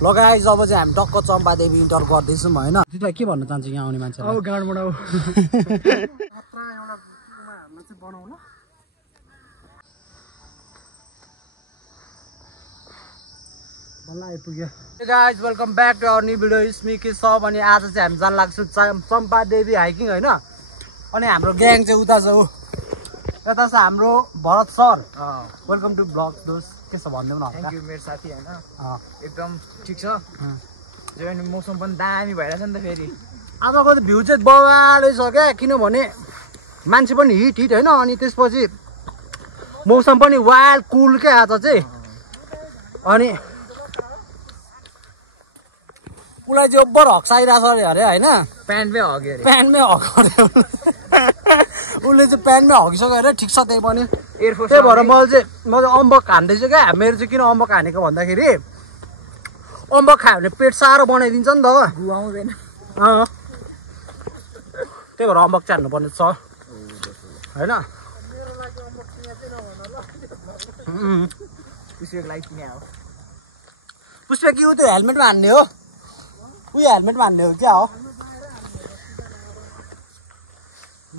ल गाइस अब चाहिँ हामी टक्क चम्पादेवी इन्टर गर्दैछौँ हैन तिमीलाई के भन्न चाहन्छु यहाँ आउने मान्छेलाई अब गाडबाट अब खतरा एउटा उमाहरुलाई चाहिँ बनाउन बल्ल आइपुग्यो Hey guys, welcome back to our new video. It's me Keshav अनि आज चाहिँ हामी जान लाग्छौँ चम्पादेवी हाइकिङ हैन अनि हाम्रो ग्याङ चाहिँ उता छ यता छ हाम्रो Bharat sir welcome to blog दोस्त के छ भन्दै न थ्यांक यू मेरो साथी हैन एकदम ठीक छ जैन मौसम पनि दामी भइरहेछ नि त फेरि आजको भ्यू चाहिँ बवालै छ क्या किनभने मान्छे पनि हिट हैन अनि त्यसपछि मौसम पनि वाइल्ड कुल के आज चाहिँ अनि उसलाई चाहिँ ओभर हक्साइरहेछ अरे हैन प्यान्टमै हग्यो अरे प्यान्टमै हग्यो उसले चाहिँ प्यान्टमै हगिसक्यो अरे ठिक छ त्यही पनि एयरफोर्स त्यही भएर मैले चाहिँ अम्बक हान्दैछु क्या मेरो चाहिँ किन अम्बक हानेको भन्दाखेरि अम्बक खायो भने पेट साह्रो बनाइदिन्छ नि त गुवाउँदैन त्यही भएर अम्बक चाहिँ हान्नुपर्ने छ होइन पुष्पको लागि किने हो पुष्प कि ऊ त्यो हेलमेटमा हान्ने हो उयो हेलमेटमा हान्ने हो क्या हो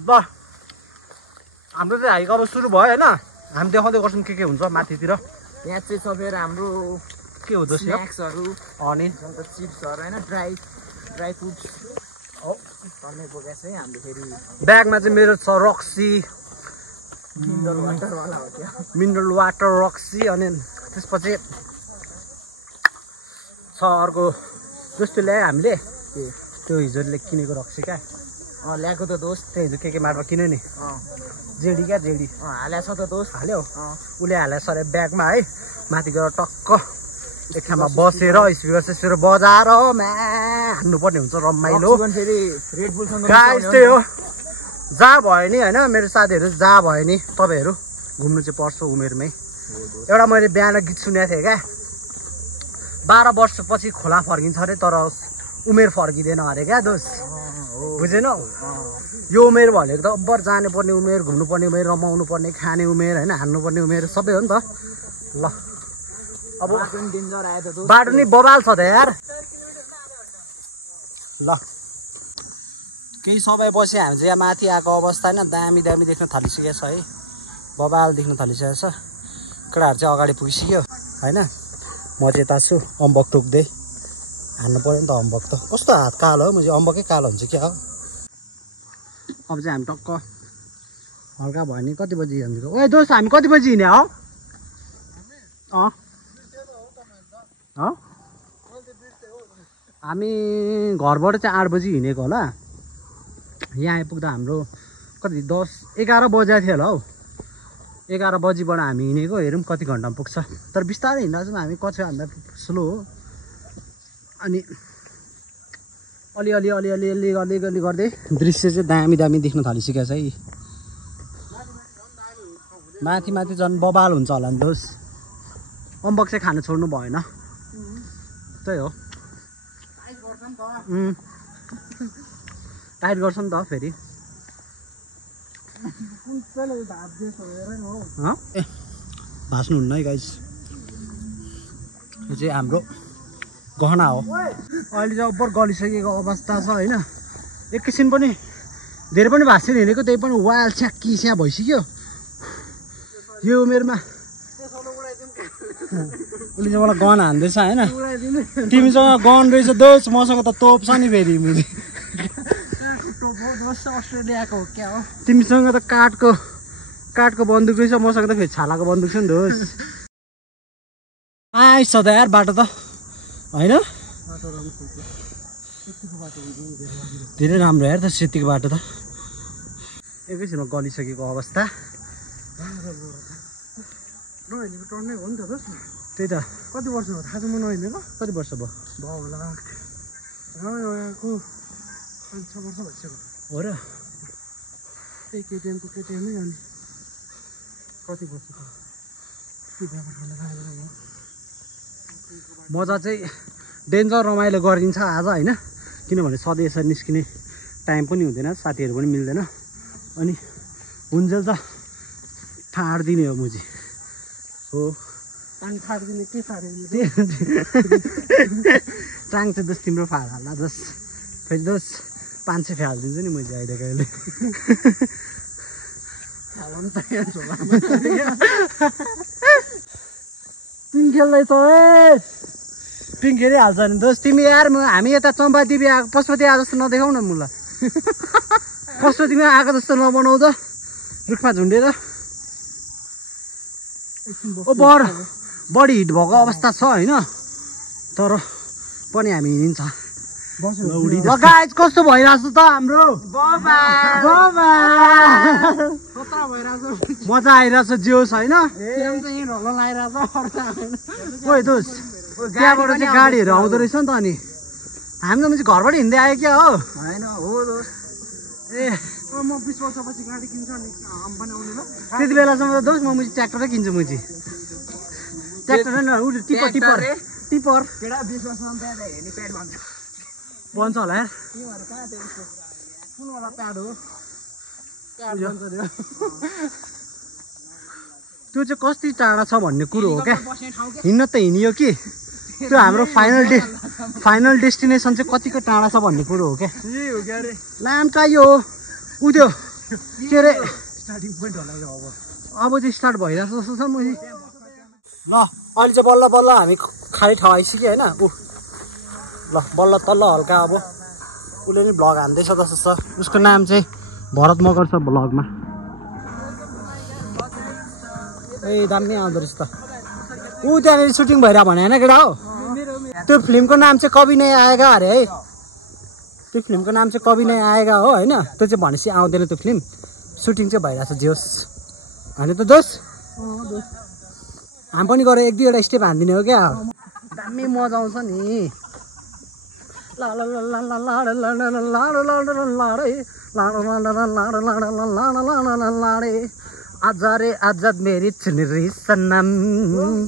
ल हाम्रो चाहिँ हाइक अब सुरु भयो होइन हामी देखाउँदै गर्छौँ के हुन्छ माथितिर यहाँ चाहिँ छ फेरि हाम्रो के हुँदो स्न्याक्सहरू अनि अन्त चिप्सहरू होइन ड्राई फ्रुट्स भन्ने बोकेको छ है हामीले फेरि ब्यागमा चाहिँ मेरो छ रक्सी मिनरल वाटरवाला हो त्यो मिनरल वाटर रक्सी अनि त्यसपछि छ अर्को जस्तो ल्यायो हामीले त्यो हिजोले किनेको रक्सी क्या ल्याएको त दोस्त त्यही हिजो के मार्फत किन्यो नि जेडी क्या जेडी हालेको छ त दोस्त हाल्यो उसले हाले सर ब्यागमा है माथि गएर टक्क एक ठाउँमा बसेर स्पिकर बजाएर हान्नुपर्ने हुन्छ रमाइलो फेरि रेड बुलसँग गाइस त्यही हो जहाँ भयो नि होइन मेरो साथीहरू जहाँ भयो नि तपाईँहरू घुम्नु चाहिँ पर्छ उमेरमै एउटा मैले बिहान गीत सुनेको थिएँ क्या 12 वर्षपछि खोला फर्किन्छ अरे तर उमेर फर्किँदैन अरे क्या दोस्त बुझेनौ यो उमेर भनेको त अब्बर जानु पर्ने उमेर घुम्नु पर्ने उमेर रमाउनु पर्ने खाने उमेर होइन हान्नु पर्ने उमेर सबै हो नि त ल अब डेन्जर आयो त बाटो नि बबाल छ त यार ल केही समय पछि हामी चाहिँ यहाँ माथि आएको अवस्था होइन दामी दामी देख्न थालिसकेको छ है बबाल देख्न थालिसकेको छ केटाहरू चाहिँ अगाडि पुगिसक्यो होइन म चाहिँ यता छु अम्बक टोक्दै हान्नु पऱ्यो नि त अम्बक त कस्तो हात कालो हो म चाहिँ अम्बकै कालो हुन्छ क्या हो अब चाहिँ हामी टक्क हल्का भयो नि कति बजी हिँड्दिएको ओए दोस्त हामी कति बजी हिँड्यो हो हामी घरबाट चाहिँ 8 बजी हिँडेको होला यहाँ आइपुग्दा हाम्रो कति 10-11 बजेको थियो होला हौ 11 बजीबाट हामी हिँडेको हेरौँ कति घन्टामा पुग्छ तर बिस्तारै हिँड्दा चाहिँ हामी कक्षा भन्दा स्लो हो अनि अलि गर्दै दृश्य चाहिँ दामी दामी देख्न थालिसकेको छ है माथि झन् बबाल हुन्छ होला नि दोस् अम्बक चाहिँ खानु छोड्नु भएन त्यही हो टाइट गर्छ नि त फेरि भाँच्नुहुन्न है गाइस यो चाहिँ हाम्रो गहना हो अहिले चाहिँ अब्बर गलिसकेको अवस्था छ होइन एकैछिन पनि धेरै पनि भाँच्दैन हिँडेको त्यही पनि वाल छ्याक्की स्या भइसक्यो यो उमेरमा उसले चाहिँ मलाई गन हान्दैछ होइन तिमीसँग गन रहेछ दोस्त मसँग त तोप छ नि फेरि अस्ट्रेलियाको हो क्या हो तिमीसँग त काठको बन्दुक रहेछ मसँग त फेरि छालाको बन्दुक छ नि दोस्त आइस त यार बाटो त होइन धेरै राम्रो यार त सेतीको बाटो त एकैछिनमा गलिसकेको अवस्था टर्नै हो नि त दोस्त त्यही त कति वर्ष भयो थाहा छ म नहिँडेको कति वर्ष भयो होला यहाँको 5-6 वर्ष भइसक्यो हो र त्यही केटिएममै अनि कति वर्ष मजा चाहिँ डेन्जर रमाइलो गरिदिन्छ आज होइन किनभने सधैँ यसरी निस्किने टाइम पनि हुँदैन साथीहरू पनि मिल्दैन अनि हुन्जेल त ठाड दिने हो मुजी हो टाङ चाहिँ दोस् तिम्रो फाल हाल्ला दोस् फेरि दोस् 500 फालिदिन्छु नि मैले अहिले कहिले पिङ खेल्दैछ पिङ खेलिहाल्छ नि दोस् तिमी यार हामी यता चम्पादेवी पशुपति आएको जस्तो नदेखाउ न मुला पशुपतिमा आएको जस्तो नबनाउ त रुखमा झुन्डेर बढी हिट भएको अवस्था छ होइन तर पनि हामी हिँडिन्छ गाइस कस्तो भइरहेछ त हाम्रो मजा आइरहेछ जोस होइन खोइ दोस् त्यहाँबाट चाहिँ गाडीहरू आउँदो रहेछ नि त अनि हामी त मान्छे घरबाट हिँड्दै आयो क्या हो होइन हो दोस् ए म 20 वर्षपछि गाडी किन्छ नि बनाउने ल त्यति बेलासम्म त दोस् म मुझे ट्र्याक्टरै किन्छु मुझे ट्र्याक्टर टिपर टिपर टिपर केटा 20 वर्षसम्म त्यहाँ हेर्ने प्याड भन्छ बन्छ होला यार तिमीहरू कहाँ त्यो कुनवाला प्याड हो प्याड भन्छ त्यो चाहिँ कति टाढा छ भन्ने कुरो हो क्या बस्ने ठाउँ के हिँड्न त हिँडियो कि त्यो हाम्रो फाइनल डेस्टिनेसन चाहिँ कतिको टाढा छ भन्ने कुरो हो क्या यही हो क्या अरे नाम चाहिँ यो उ त्यो के अरे स्टार्टिङ पोइन्ट होला यो अब चाहिँ स्टार्ट भइरहेछ जस्तो छ मैले ल अहिले चाहिँ बल्ल बल्ल हामी खाली ठाउँ आइसक्यो होइन ऊ ल बल्ल तल्ल हल्का अब उसले नि भ्लग हान्दैछ जस्तो छ उसको नाम चाहिँ भरत मगर छ भ्लगमा ए दामी आउँदो रहेछ त ऊ त्यहाँनिर सुटिङ भइरहेको भने होइन केटा हो त्यो फिल्मको नाम चाहिँ कवि नै आएगा अरे है त्यो फिल्मको नाम चाहिँ कवि नै आएगा हो होइन त्यो चाहिँ भनेपछि आउँदैन त्यो फिल्म सुटिङ चाहिँ भइरहेको छ जोस् होइन त दोस् हामी पनि गएर 1-2 वटा स्टेप हानिदिने हो क्या दामी मजा आउँछ नि आज रे आजाद मेरी चुनरी सनम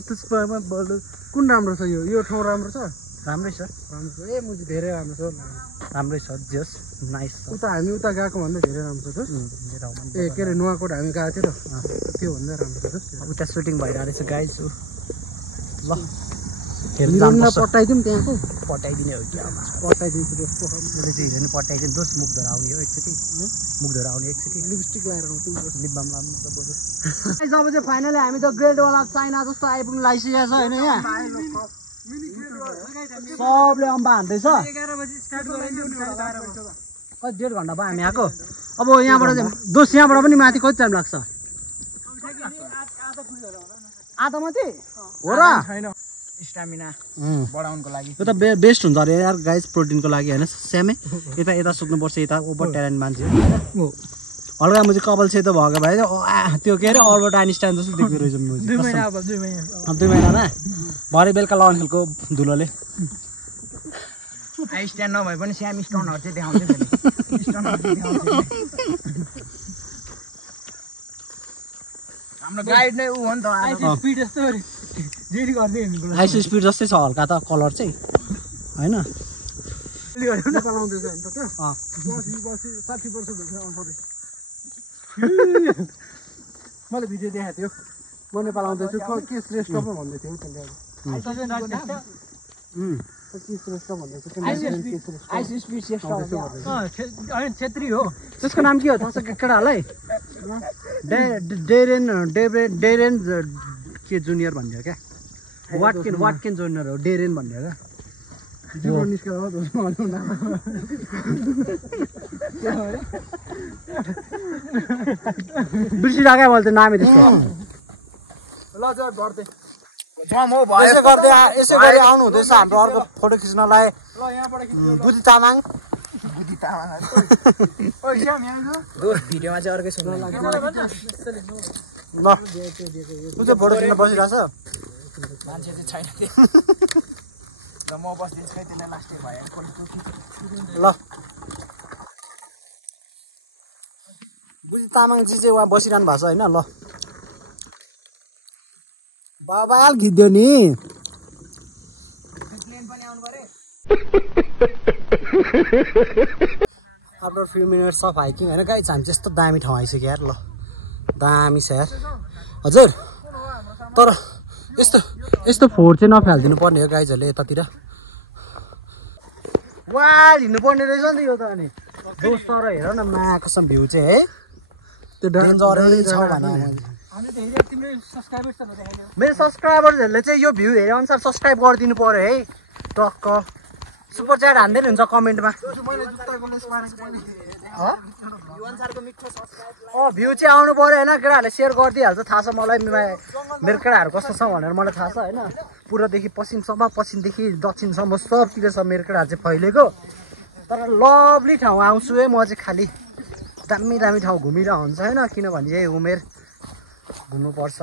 पुष्पमा बोलु कुन राम्रो छ यो ठाउँ राम्रो छ राम्रै छ ए मुझे धेरै राम्रो छ राम्रै छ जस नाइस छ उता हामी उता गएको भन्दा धेरै राम्रो छ ए के अरे नुवाकोट हामी गएको थियो त त्यो भन्दा राम्रो छ उता सुटिङ भइरहेको रहेछ गाइस ल हिरोइनलाई पटाइदिउँ त्यहाँको पटाइदिने हो क्या पटाइदिन्छु जस्तो उसले चाहिँ हिरोइन पटाइदिनु दोस् मुख धर आउने हो एकचोटि मुख धर आउने एकचोटि लिपस्टिक लगाएर आउँछु लिप बाम लाउनु त बोल्नु जब चाहिँ फाइनली हामी त ग्रेडवाला चाइना जस्तो आइपुग्नु लागिसकेको छ होइन यहाँ सबले अम्बा हान्दैछ कति 1.5 घन्टा भयो हामी आएको अब यहाँबाट दोस् यहाँबाट पनि माथि कति टाइम लाग्छ आधा माथि हो र स्टामिना बढाउनको लागि यो त बेस्ट हुन्छ अरे यार गाइस प्रोटिनको लागि होइन स्यामै यता सुत्नुपर्छ यता ओभर ट्यालेन्ट मान्छे हल्का मुझे कपाल सेतो भएको भए त्यो के अरे अल्बर्ट आइन्स्टाइन जस्तो देख्दो रहेछ मुझे 2 महिना 2 महिनामा भरे बेलुका लगाउनु खेलको धुलोले आइन्स्टाइन नभए पनि स्याम स्टोनहरू चाहिँ देखाउँछ हाम्रो गाइड नै ऊ हो नि त स्पिड यस्तो जेडी गर्दै हिँड्नु आइस स्पिड जस्तै छ हल्का त कलर चाहिँ होइन बनाउँदैछ नि त त्यो 60 वर्ष भएपछि आउँछ मैले भिडियो देखाएको थियो म नेपाल आउँदैछु के श्रेष्ठ पो भन्दै थियो त्यसले के श्रेष्ठ भन्दै थियो छेत्री हो त्यसको नाम के हो थाहा छ केटाहरूलाई डेरेन के जुनियर भन्ने हो क्या वाटकिन जुनियर हो डेरेन भन्ने हो क्या बिर्सिरहेकै बोल्छ नामै त्यस्तो यसै गरी आउनु हुँदैछ हाम्रो अर्को फोटो खिच्नलाई बुद्धि तामाङ भिडियोमा चाहिँ अर्कै सुन्नु ल ऊ चाहिँ फोटो खिच्न बसिरहेछ मान्छे चाहिँ छैन त्यो म बस्दिन्छु खै त्यसलाई लास्टै भयो ल बुद्धि तामाङजी चाहिँ उहाँ बसिरहनु भएको छ होइन ल बाबाल खिच्यो नि after few minutes of hiking होइन गाइस हामी चाहिँ यस्तो दामी ठाउँ आइसक्यो यार ल दामी छ यार हजुर तर यस्तो यस्तो फोहोर चाहिँ नफालिदिनु पर्ने हो गाइजहरूले यतातिर वा हिँड्नु पर्ने रहेछ नि त यो त अनि दोस्त तर हेर न मा कसम भ्यू चाहिँ है त्यो डेन्जरै छ भने मेरो सब्सक्राइबर्सहरूले चाहिँ यो भ्यू हेरे अनुसार सब्सक्राइब गरिदिनु पर्यो है टक्क सुपर च्याट हान्दै हुन्छ कमेन्टमा भ्यू चाहिँ आउनु पर्यो होइन केटाहरूले सेयर गरिदिइहाल्छ थाहा छ मलाई मेरो केटाहरू कस्तो छ भनेर मलाई थाहा छ होइन पूर्वदेखि पश्चिमसम्म पश्चिमदेखि दक्षिणसम्म सबतिर छ मेरो केटाहरू चाहिँ फैलेको तर लभली ठाउँ आउँछु है म चाहिँ खालि दामी दामी ठाउँ घुमिरहेको हुन्छ होइन किनभने यही उमेर घुम्नुपर्छ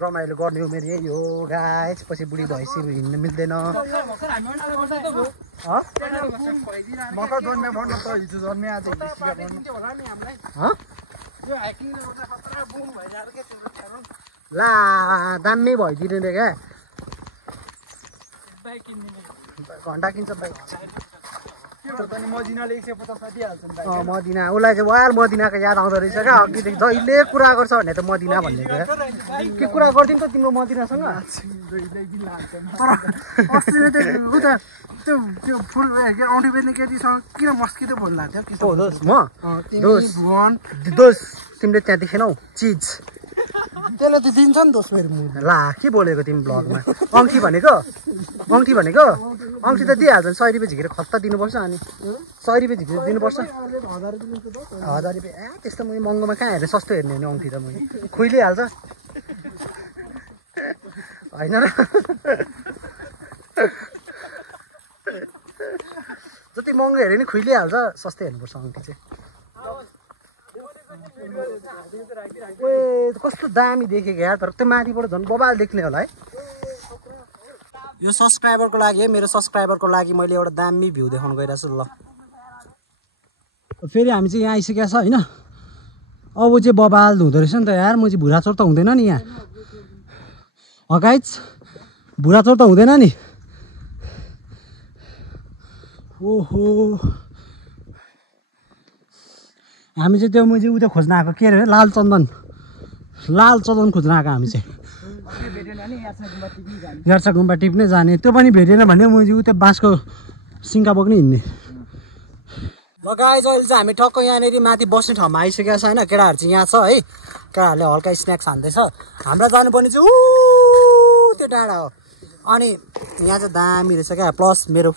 रमाइलो गर्ने उमेर यही हो गाइस पछि बुढी भएपछि हिँड्नु मिल्दैन ला दामी भइदिने क्या घन्टा किन्छ बाइक मदिना उसलाई चाहिँ वाल मदिनाको याद आउँदो रहेछ क्या अघिदेखि जहिले कुरा गर्छ भने त मदिना भन्ने क्या के कुरा गरिदिउँ त तिम्रो मदिनासँग त्यो फुल औँठी बेच्ने केटीसँग किन मस्किँदै बोल्नु लाग्थ्यो दोष तिमीले त्यहाँ देखेनौ चिज त्यसले त दिन्छ नि दोष मेरो मुख ला के बोलेको तिमी ब्लगमा औँठी भनेको औँठी भनेको औँठी त दिइहाल्छ नि 100 रुपियाँ झिकेर खत्ता दिनुपर्छ अनि 100 रुपियाँ झिकेर दिनुपर्छ 1000 रुपियाँ त्यस्तो मैले महँगोमा कहाँ हेरेँ सस्तो हेर्ने नि औँठी त मैले खुइलिहाल्छ होइन र जति महँगो हेऱ्यो नि खुइलिहाल्छ सस्तै हेर्नुपर्छ औँठी चाहिँ ए कस्तो दामी देखेको यार तर त्यो माथिबाट झन् बबाल देख्ने होला है यो सब्सक्राइबरको लागि है मेरो सब्सक्राइबरको लागि मैले एउटा दामी भ्यू देखाउनु गइरहेको छु ल फेरि हामी चाहिँ यहाँ आइसकेको छ होइन अब चाहिँ बबाल हुँदो रहेछ नि त यार म चाहिँ भुराचोर त हुँदैन नि यहाँ गाइज भुराचोर त हुँदैन नि ओहो हामी चाहिँ त्यो मैले उता खोज्न आएको के अरे लाल चन्दन खोज्न आएको हामी चाहिँ यार्सा गुम्बा टिप्नै जाने त्यो पनि भेटेन भने म चाहिँ उता बाँसको सिङ्का बोक्नै हिँड्ने ल गाइज अहिले चाहिँ हामी टक्क यहाँनिर माथि बस्ने ठाउँमा आइसकेको छ होइन केटाहरू चाहिँ यहाँ छ है केटाहरूले हल्का स्न्याक्स खाँदैछ हाम्रो जानुपर्ने चाहिँ त्यो डाँडा हो अनि यहाँ चाहिँ दामी रहेछ क्या प्लस मेरो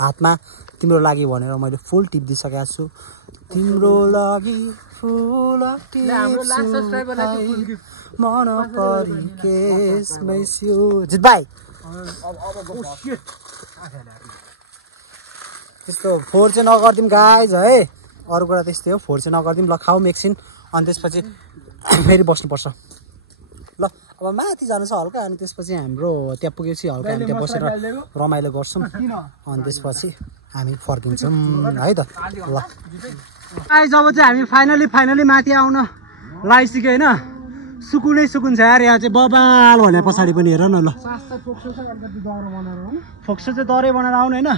हातमा तिम्रो लागि भनेर मैले फुल टिप दिइसकेको छु तिम्रो लागि फुल मन परि केसमै सियो जित भाइ त्यस्तो फोहोर चाहिँ नगरिदिउँ गाइज है अरू कुरा त्यस्तै हो फोहोर चाहिँ नगरिदिउँ ल खाउँ एकछिन अनि त्यसपछि फेरि बस्नुपर्छ ल अब माथि जानु छ हल्का अनि त्यसपछि हाम्रो त्यहाँ पुगेपछि हल्का हामी त्यहाँ बसेर रमाइलो गर्छौँ अनि त्यसपछि हामी फर्किन्छौँ है त ल गाइज अब चाहिँ हामी फाइनली माथि आउन लागिसक्यो होइन सुकुनै सुकुन छ यार यहाँ चाहिँ बबाल भने पछाडि पनि हेर न ल फोक्सो चाहिँ दरै बनाएर आउनु होइन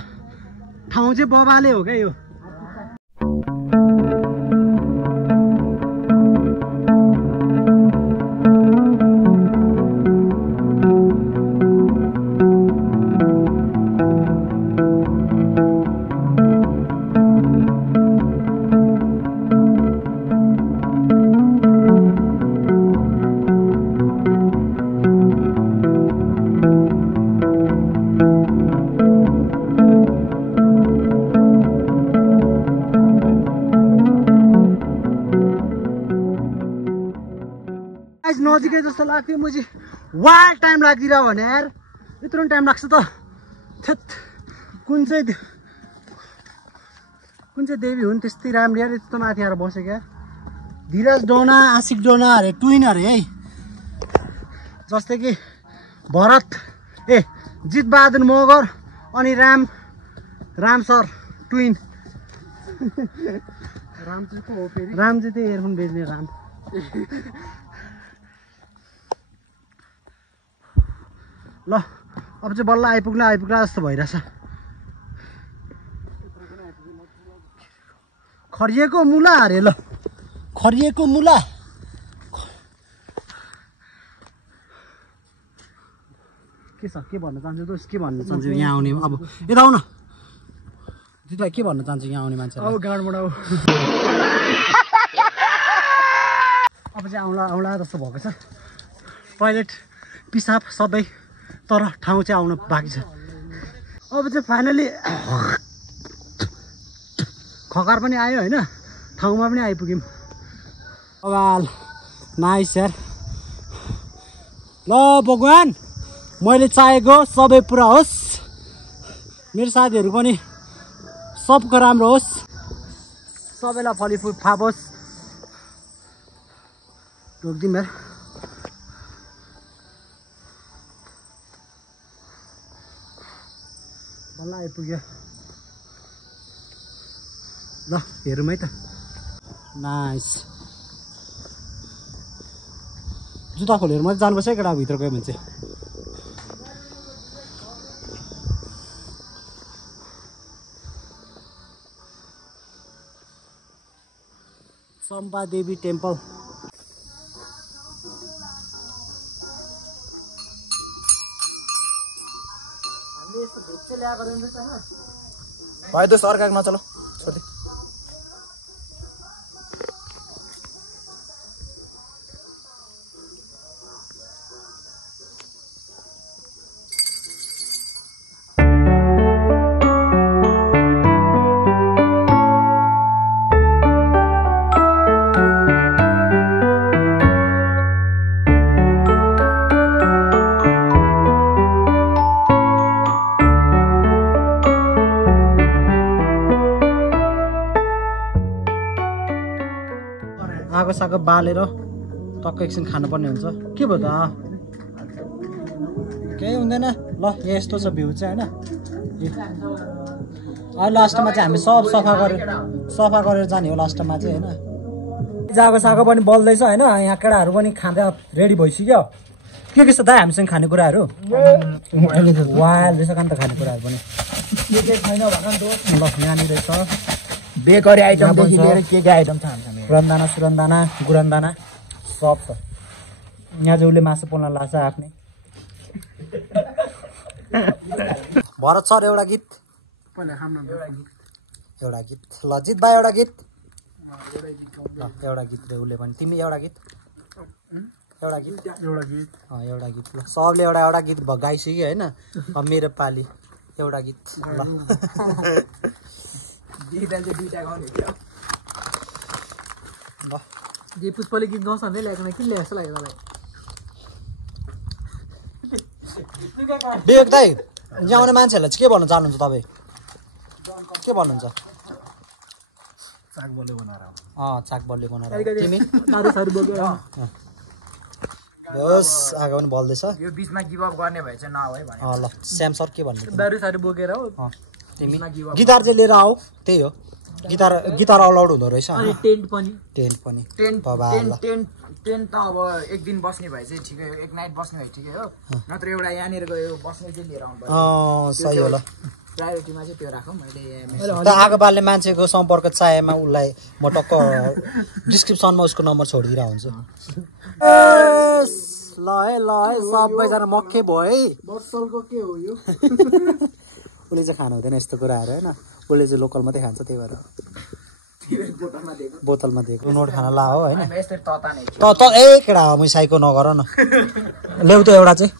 ठाउँ चाहिँ बबाले हो क्या यो नजिकै जस्तो लाग्थ्यो म चाहिँ वाल टाइम लाग्दिरह भने यार यत्रो टाइम लाग्छ त थेत कुन चाहिँ देवी हुन् त्यस्तै राम्री यार यस्तो माथि आएर बसेको यार धीरज डोना आशिक डोना अरे ट्विन अरे है जस्तै कि भरत जित बहादुर मगर अनि राम सर ट्विन राम चाहिँ को हो फेरि राम चाहिँ त्यही इयरफोन बेच्ने राम ल अब चाहिँ बल्ल आइपुग्ला जस्तो भइरहेछ खरिएको मुला अरे ल खरिएको मुला के छ के भन्न चाहन्छु दोस्त के भन्न चाहन्छु यहाँ आउने अब यता आउ न दिदीलाई के भन्न चाहन्छु यहाँ आउने मान्छेलाई अब गाडबाट अब अब चाहिँ आउँला आउँला जस्तो भएको छ टोयलेट पिसाब सबै तर ठाउँ चाहिँ आउनु बाँकी छ अब चाहिँ फाइनली खकार पनि आयो होइन ठाउँमा पनि आइपुग्यौँ अब नाइस यार ल भगवान् मैले चाहेको सबै पुरा होस् मेरो साथीहरू पनि सबको राम्रो होस् सबैलाई फलिफुल फापोस् रोकिदिउँ यार बल्ल आइपुग्यो ल हेरौँ है त नाइस जुत्ता खोलेर मात्रै जानुपर्छ है केटा भित्र गयो भने चाहिँ चम्पा देवी टेम्पल हामीले यस्तो भुट चाहिँ ल्याएको रहेछ होइन भाइ दोस्त अर्काको नचल छोडी आगो सागो बालेर टक्क एकछिन खानुपर्ने हुन्छ के भयो त केही हुँदैन ल यस्तो छ भ्यू चाहिँ होइन अहिले लास्टमा चाहिँ हामी सब सफा गरेर जाने हो लास्टमा चाहिँ होइन जागो सागो पनि बल्दैछ होइन यहाँ केटाहरू पनि खाँदा रेडी भइसक्यो के छ दाइ हामीसँग खानेकुराहरू वाइल्ड रहेछ कान त खानेकुराहरू पनि ल यहाँनिर छ बेकरी आइटमदेखि लिएर के आइटम छ हामीसँग पुरनदाना सुरनदाना गुरनदाना सब छ यहाँ चाहिँ उसले मासु पोल्न लाग्छ आफ्नै भरत सर एउटा गीत पहिला खाम न एउटा गीत ल जित भाइ एउटा गीत एउटा गीत रे उसले पनि तिमी एउटा गीत एउटा गीत एउटा गीत ल सबले एउटा एउटा गीत गाइसक्यो होइन अब मेरो पाली एउटा गीत ल ल जे पुष्पले गीत गाउँछ भने ल्याएको किन ल्याएको जस्तो लाग्यो मलाई विवेक दाइ यहाँ आउने मान्छेहरूलाई चाहिँ के भन्न चाहनुहुन्छ तपाईँ के भन्नुहुन्छ चाक बल्ले बनाएर तिमी होस् आगो पनि बल्दैछ यो बिचमा गिभ अप गर्ने भए चाहिँ नआऊ है भने ल श्याम सर के भन्नु दारूसारू बोकेर हो तिमी गिटार चाहिँ लिएर आऊ त्यही हो गिटार अलाउड हुँदो रहेछ टेन्ट पनि टेन्ट त अब एक दिन बस्ने भए चाहिँ ठिकै हो एक नाइट बस्ने भए ठिकै हो नत्र एउटा यहाँनिर गयो बस्ने चाहिँ लिएर आउनु पर्छ सही हो ल प्रायोरिटीमा चाहिँ त्यो राखौँ मैले त आगो बाल्ने मान्छेको सम्पर्क चाहेमा उसलाई म टक्क डिस्क्रिप्सनमा उसको नम्बर छोडिदिएर हुन्छु ल है सबैजना मक्खे भयो है वर्षलको के हो यो उसले चाहिँ खानु हुँदैन यस्तो कुराहरू होइन उसले चाहिँ लोकल मात्रै खान्छ त्यही भएर बोतलमा दिएको नोट खाना ला हो होइन त ए केटा हो मिसाईको नगर न ल्याउ त एउटा चाहिँ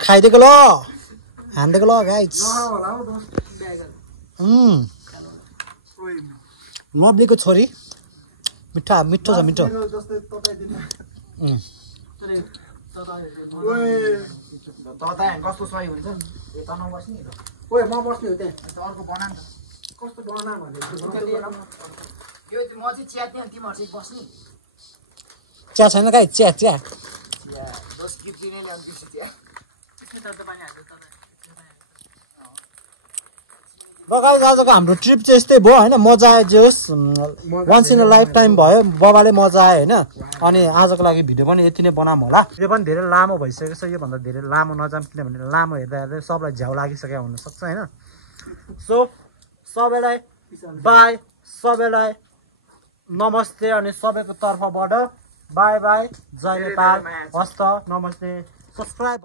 खाइदिएको ल हानिदिएको ल गाइस लभलीको छोरी मिठो छ मिठो कस्तो सही हुन्छ यता नबस्ने ओए म बस्ने हो त्यहाँ अर्को बना नि कस्तो बना भने यो म चाहिँ चिया त्यहाँ तिमीहरू चाहिँ बस्ने चिया छैन गाई चिया ल गाइस आजको हाम्रो ट्रिप चाहिँ यस्तै भयो होइन मजा आयो जे होस् once in a lifetime भयो बाबाले मजा आयो होइन अनि आजको लागि भिडियो पनि यति नै बनाऊँ होला यो पनि धेरै लामो भइसकेको छ योभन्दा धेरै लामो नजाऊँ किनभने लामो हेर्दा हेर्दै सबलाई झ्याउ लागिसकेको हुनसक्छ होइन सो सबैलाई बाई सबैलाई नमस्ते अनि सबैको तर्फबाट बाई बाई, जय धेरै नेपाल, धेरै माया छ। हस्त, नमस्ते, सब्सक्राइब